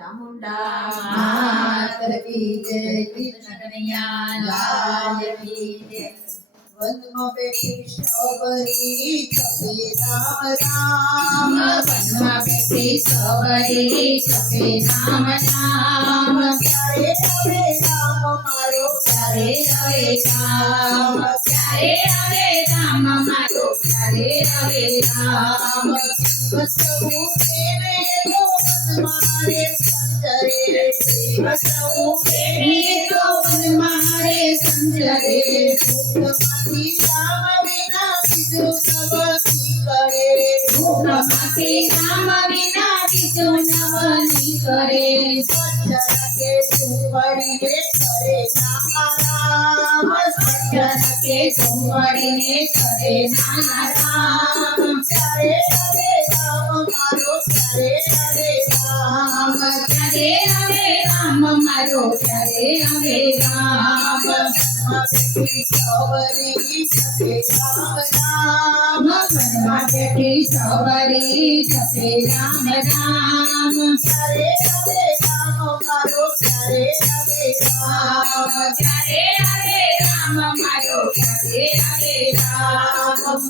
चामुंडा मात की जय लाल की जय सफे राम राम वन में बैठी राम राम प्यारे रवे राम मारो प्यारे रवे राम प्यारे रवे राम मारो प्यारे रवे राम सब मारे संजरे बचाओ मेरे मारे संजरे भूखमाती राम बिना जो नव की करे भूखमाती राम बिना जो नव करे स्वच्छ के सुवरी में करे नाम स्वच्छ के सुवरी में करे नाम करे करे મારો ક્યારે હવે રામ રામ ક્યારે હવે રામ મારો ક્યારે હવે રામ બેઠી સવરી સતે રામ રામ મનમાં બેઠી સવારી જપે રામ રામ ક્યારે હવે રામ મારો ક્યારે હવે રામ રામ ક્યારે હવે રામ મારો ક્યારે હવે રામ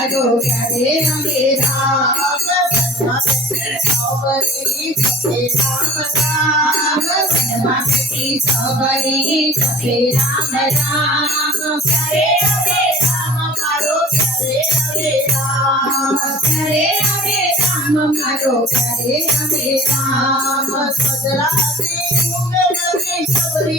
करो करे हमें राम सबरी सके राम राम सती सबरी सके राम राम करे हमें राम मारो करे हमें राम करे हमें राम करो करे हमें राम सजरा से सबरी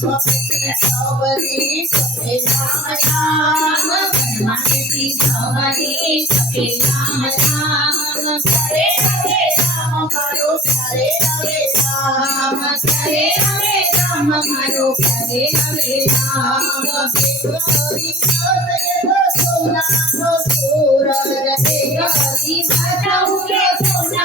सौवरी सफे राम राम मनमनती राम राम सरे हरे राम करो सरे हरे राम करो सरे हरे राम हरि सोना तो सोर रे हरि सदा हुए सोना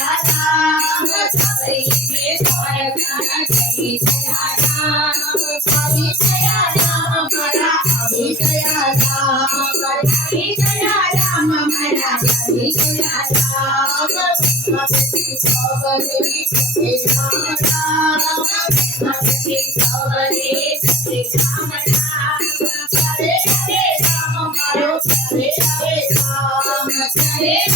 Hare